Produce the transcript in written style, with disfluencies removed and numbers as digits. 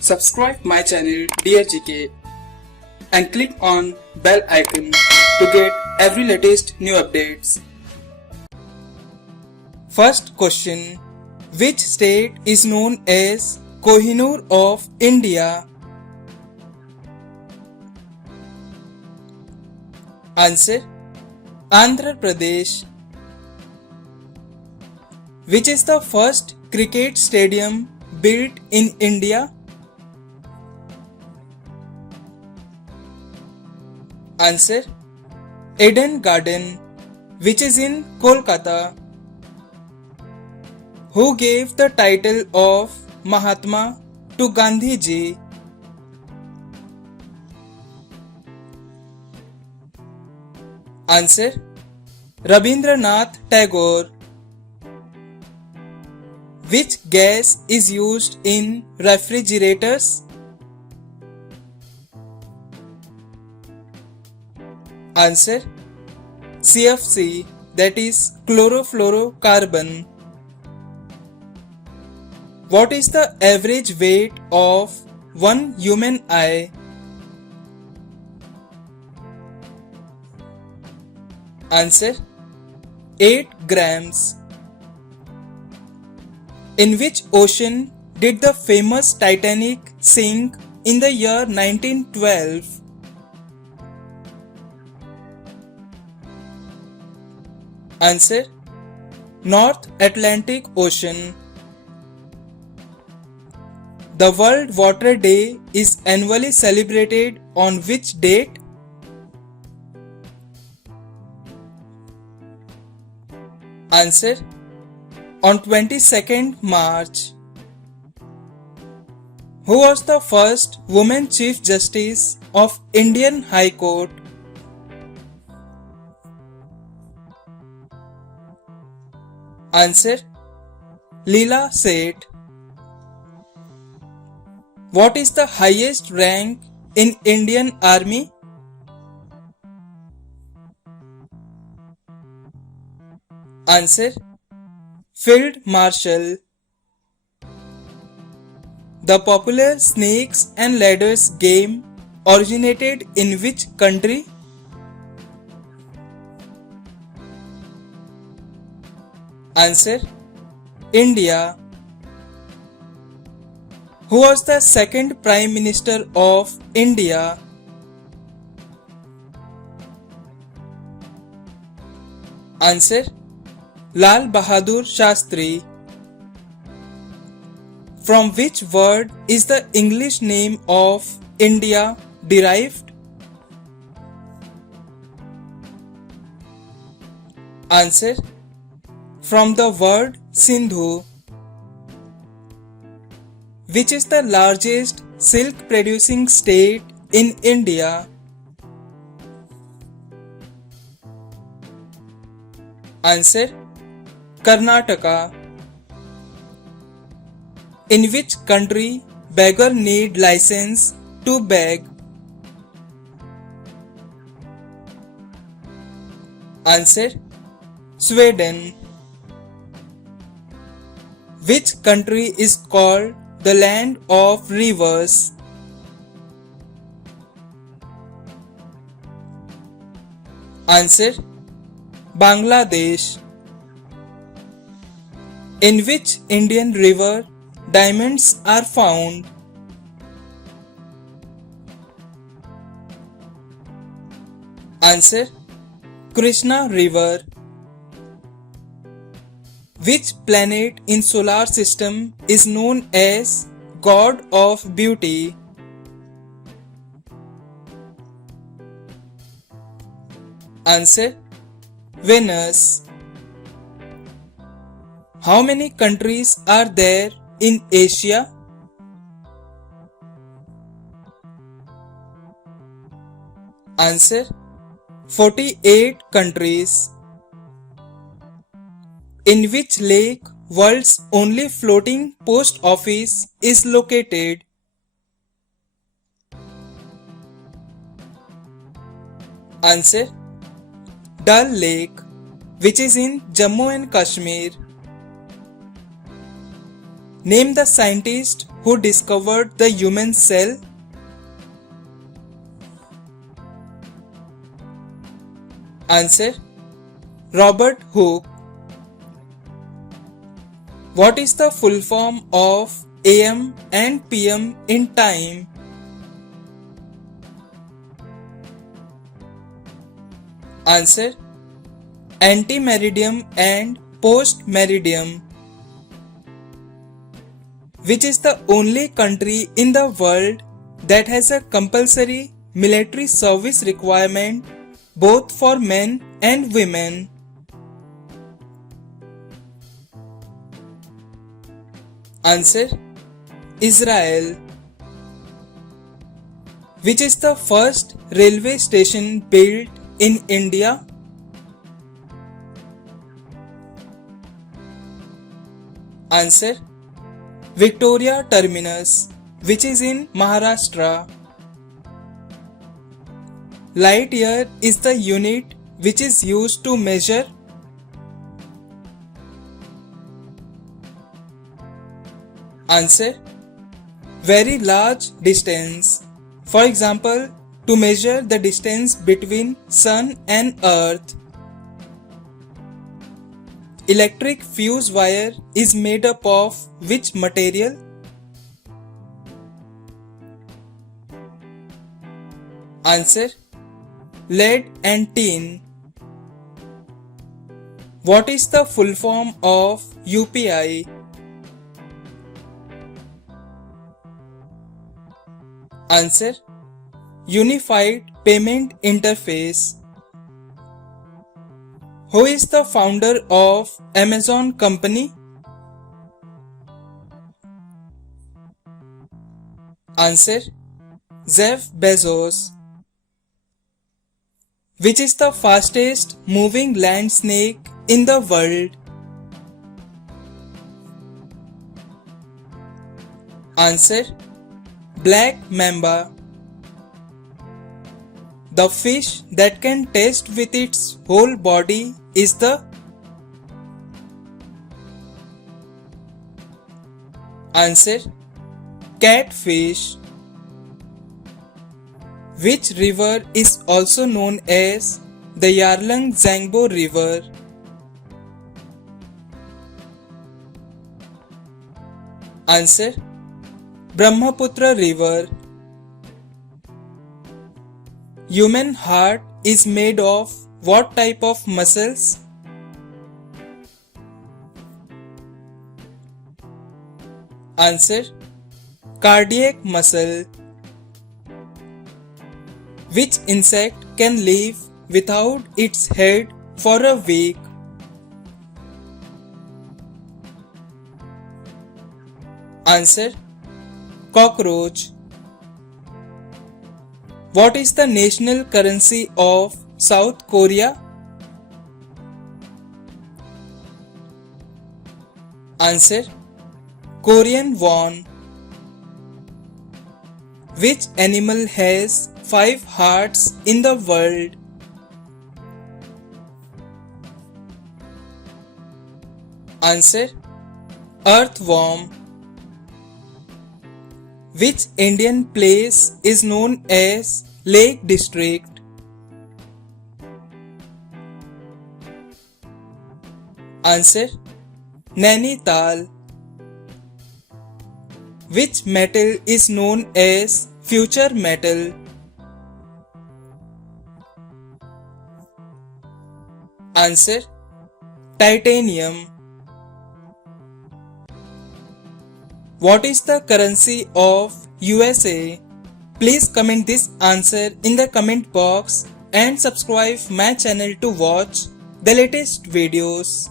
Subscribe my channel Dear GK and click on bell icon to get every latest new updates. First question. Which state is known as Kohinoor of India? Answer. Andhra Pradesh. Which is the first cricket stadium built in India? Answer. Eden Garden, which is in Kolkata. Who gave the title of Mahatma to Gandhi ji? Answer. Rabindranath Tagore. Which gas is used in refrigerators? Answer. CFC, that is chlorofluorocarbon. What is the average weight of one human eye? Answer. 8 grams. In which ocean did the famous Titanic sink in the year 1912? Answer. North Atlantic Ocean. The World Water Day is annually celebrated on which date? Answer. On 22nd March. Who was the first woman Chief Justice of Indian High Court? Answer. Leela Seth. What is the highest rank in Indian Army? Answer. Field Marshal. The popular Snakes and Ladders game originated in which country? Answer. India. Who was the second Prime Minister of India? Answer. Lal Bahadur Shastri. From which word is the English name of India derived? Answer. From the word Sindhu. Which is the largest silk producing state in India? Answer. Karnataka. In which country beggar need license to beg? Answer. Sweden. Which country is called the land of rivers? Answer. Bangladesh. In which Indian river diamonds are found? Answer. Krishna River. Which planet in solar system is known as God of Beauty? Answer. Venus. How many countries are there in Asia? Answer. 48 countries. In which lake world's only floating post office is located? Answer. Dal Lake, which is in Jammu and Kashmir. Name the scientist who discovered the human cell? Answer: Robert Hooke. What is the full form of AM and PM in time? Answer: Antemeridiem and postmeridiem. Which is the only country in the world that has a compulsory military service requirement both for men and women? Answer: Israel. Which is the first railway station built in India? Answer: Victoria Terminus, which is in Maharashtra. Light year is the unit which is used to measure. Answer: Very large distance. For example, to measure the distance between Sun and Earth. Electric fuse wire is made up of which material? Answer: Lead and tin. What is the full form of UPI? Answer: Unified Payment Interface. Who is the founder of Amazon company? Answer: Jeff Bezos. Which is the fastest moving land snake in the world? Answer: Black mamba. The fish that can taste with its whole body is the? Answer: Catfish. Which river is also known as the Yarlung Zangbo River? Answer: Brahmaputra River. Human heart is made of what type of muscles? Answer: Cardiac muscle. Which insect can live without its head for a week? Answer: Cockroach. What is the national currency of South Korea? Answer: Korean won. Which animal has 5 hearts in the world? Answer: Earthworm. Which Indian place is known as Lake District? Answer: Nainital. Which metal is known as future metal? Answer: Titanium. What is the currency of USA? Please comment this answer in the comment box and subscribe my channel to watch the latest videos.